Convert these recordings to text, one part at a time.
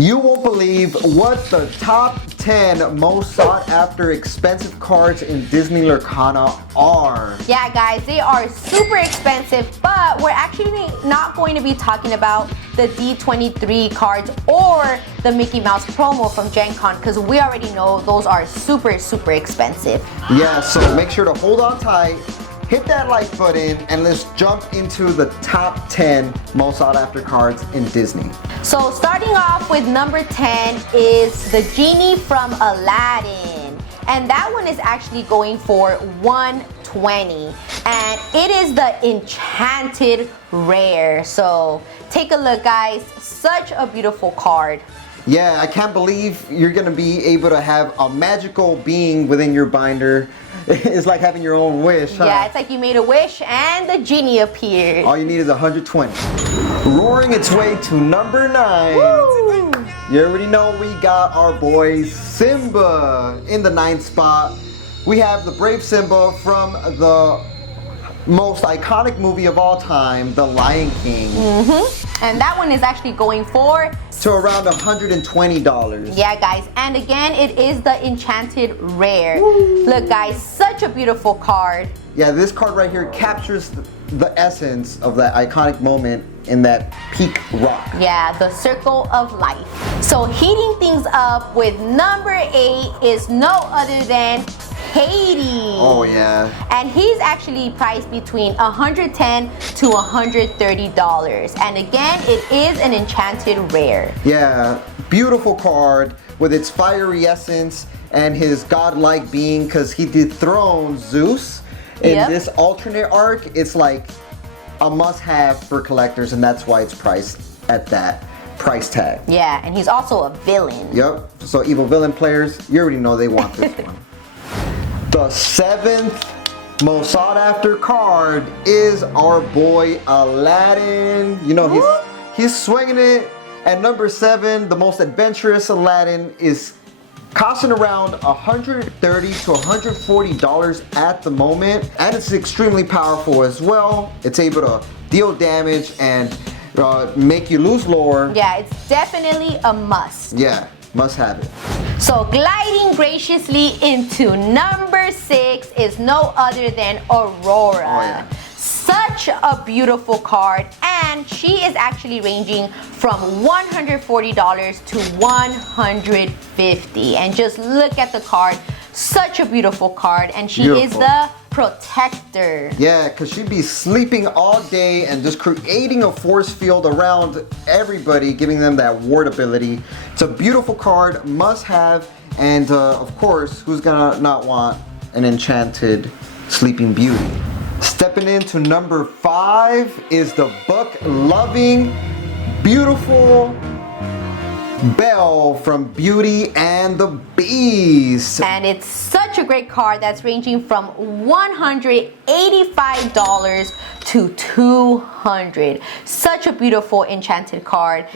You won't believe what the top 10 most sought after expensive cards in Disney Lorcana are. Yeah guys, they are super expensive, but we're actually not going to be talking about the D23 cards or the Mickey Mouse promo from Gen Con because we already know those are super expensive. Yeah, so make sure to hold on tight, hit that like button, and let's jump into the top 10 most sought after cards in Disney. So starting off with number 10 is the Genie from Aladdin. And that one is actually going for $120. And it is the Enchanted Rare. So take a look guys, such a beautiful card. Yeah, I can't believe you're gonna be able to have a magical being within your binder. It's like having your own wish, huh? Yeah, it's like you made a wish and the genie appeared. All you need is 120. Roaring its way to number 9. Woo! You already know we got our boy Simba in the 9th spot. We have the brave Simba from the most iconic movie of all time, The Lion King. And that one is actually going for to around $120. Yeah guys, and again it is the Enchanted Rare. Woo. Look guys, such a beautiful card. Yeah, this card right here captures the essence of that iconic moment in that peak rock. Yeah, the circle of life. So heating things up with number 8 is no other than Hades. Oh yeah. And he's actually priced between $110 to $130. And again, it is an Enchanted Rare. Yeah, beautiful card with its fiery essence and his godlike being because he dethroned Zeus. In this alternate arc, it's like a must-have for collectors, and that's why it's priced at that price tag. Yeah, and he's also a villain. Yep, so evil villain players, you already know they want this one. The 7th most sought after card is our boy Aladdin. You know, he's swinging it. At number 7, the most adventurous Aladdin is costing around $130 to $140 at the moment, and it's extremely powerful as well. It's able to deal damage and make you lose lore. Yeah, it's definitely a must. Yeah, must have it. So gliding graciously into number 6 is no other than Aurora. Oh, yeah. Such a beautiful card, and she is actually ranging from $140 to $150. And just look at the card, such a beautiful card, and she is the protector. Yeah, because she'd be sleeping all day and just creating a force field around everybody, giving them that ward ability. It's a beautiful card, must have, and of course, who's gonna not want an enchanted Sleeping Beauty? Stepping into number 5 is the book-loving, beautiful Belle from Beauty and the Beast. And it's such a great card that's ranging from $185 to $200. Such a beautiful enchanted card.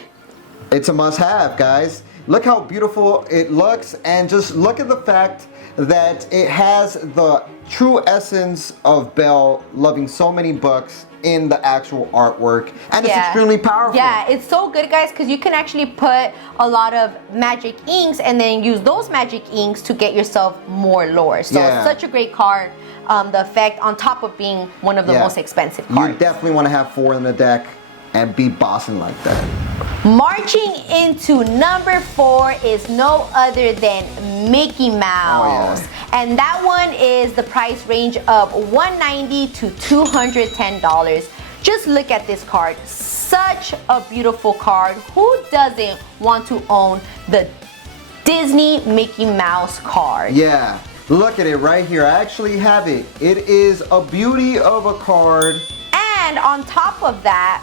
It's a must-have, guys. Look how beautiful it looks, and just look at the fact that it has the true essence of Belle loving so many books in the actual artwork, and it's extremely powerful. Yeah, it's so good guys because you can actually put a lot of magic inks and then use those magic inks to get yourself more lore. So it's such a great card. The effect on top of being one of the most expensive cards. You definitely want to have 4 in the deck and be bossing like that. Marching into number 4 is no other than Mickey Mouse. Oh, yeah. And that one is the price range of $190 to $210. Just look at this card. Such a beautiful card. Who doesn't want to own the Disney Mickey Mouse card? Yeah, look at it right here. I actually have it. It is a beauty of a card. And on top of that,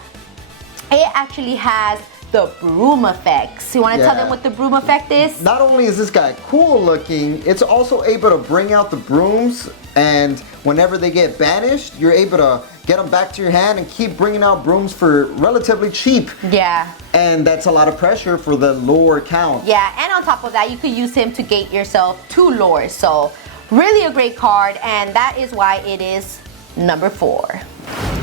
it actually has the broom effects. You want to tell them what the broom effect is? Not only is this guy cool looking, it's also able to bring out the brooms, and whenever they get banished, you're able to get them back to your hand and keep bringing out brooms for relatively cheap. Yeah. And that's a lot of pressure for the lore count. Yeah, and on top of that, you could use him to gate yourself 2 lores. So really a great card, and that is why it is number 4.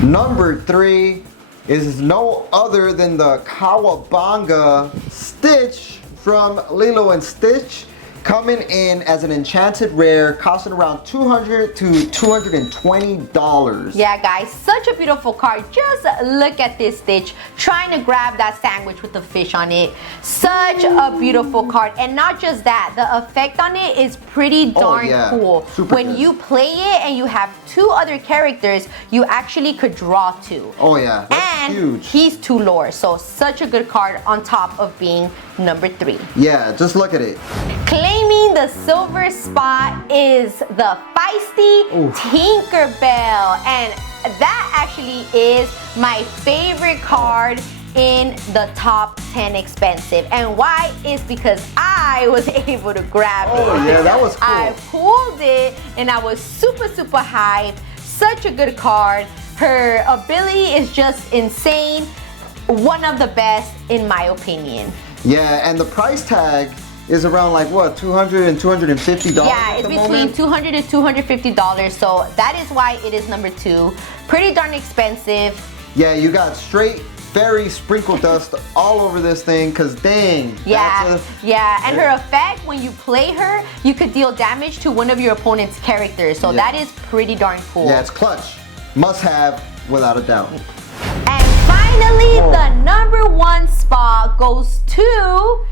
Number 3, is no other than the Cowabunga Stitch from Lilo and Stitch, coming in as an enchanted rare, costing around $200 to $220. Yeah, guys, such a beautiful card. Just look at this Stitch trying to grab that sandwich with the fish on it. Such a beautiful card. And not just that, the effect on it is pretty darn cool. Super when good. you play it and you have 2 other characters, you actually could draw 2. Oh yeah, that's and huge. He's 2 lore, so such a good card on top of being number 3. Yeah, just look at it. Claiming the silver spot is the feisty Tinkerbell, and that actually is my favorite card in the top 10 expensive. And why is because I was able to grab it. Oh yeah, that was cool. I pulled it and I was super hyped. Such a good card. Her ability is just insane. One of the best in my opinion. Yeah, and the price tag is around like what, $200 and $250? Yeah, it's between $200 and $250. So that is why it is number 2. Pretty darn expensive. Yeah, you got straight fairy sprinkle dust all over this thing, cause dang. Yeah, and her effect, when you play her, you could deal damage to one of your opponent's characters. So that is pretty darn cool. Yeah, it's clutch. Must have, without a doubt. And finally, the number 1 spot goes to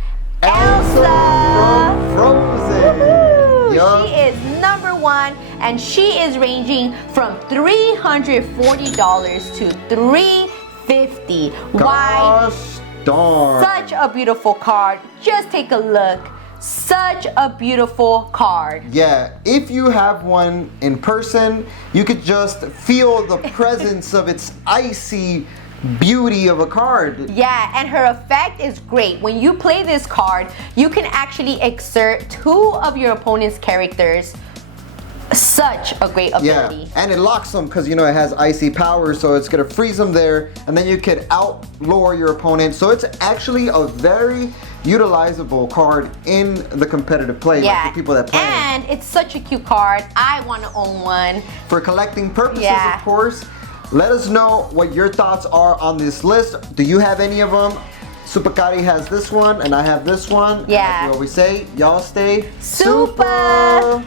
Elsa from Frozen. Yup. She is number 1, and she is ranging from $340 to $350. Why? Gosh darn. Such a beautiful card. Just take a look. Such a beautiful card. Yeah, if you have one in person, you could just feel the presence of its icy beauty of a card. Yeah, and her effect is great. When you play this card, you can actually exert 2 of your opponent's characters. Such a great ability. Yeah, and it locks them because you know it has icy power, so it's gonna freeze them there, and then you could out-lure your opponent. So it's actually a very utilizable card in the competitive play, like for people that play. And it's such a cute card. I want to own one. For collecting purposes, of course. Let us know what your thoughts are on this list. Do you have any of them? Supah has this one, and I have this one. Yeah. And like we always say, y'all stay Supah.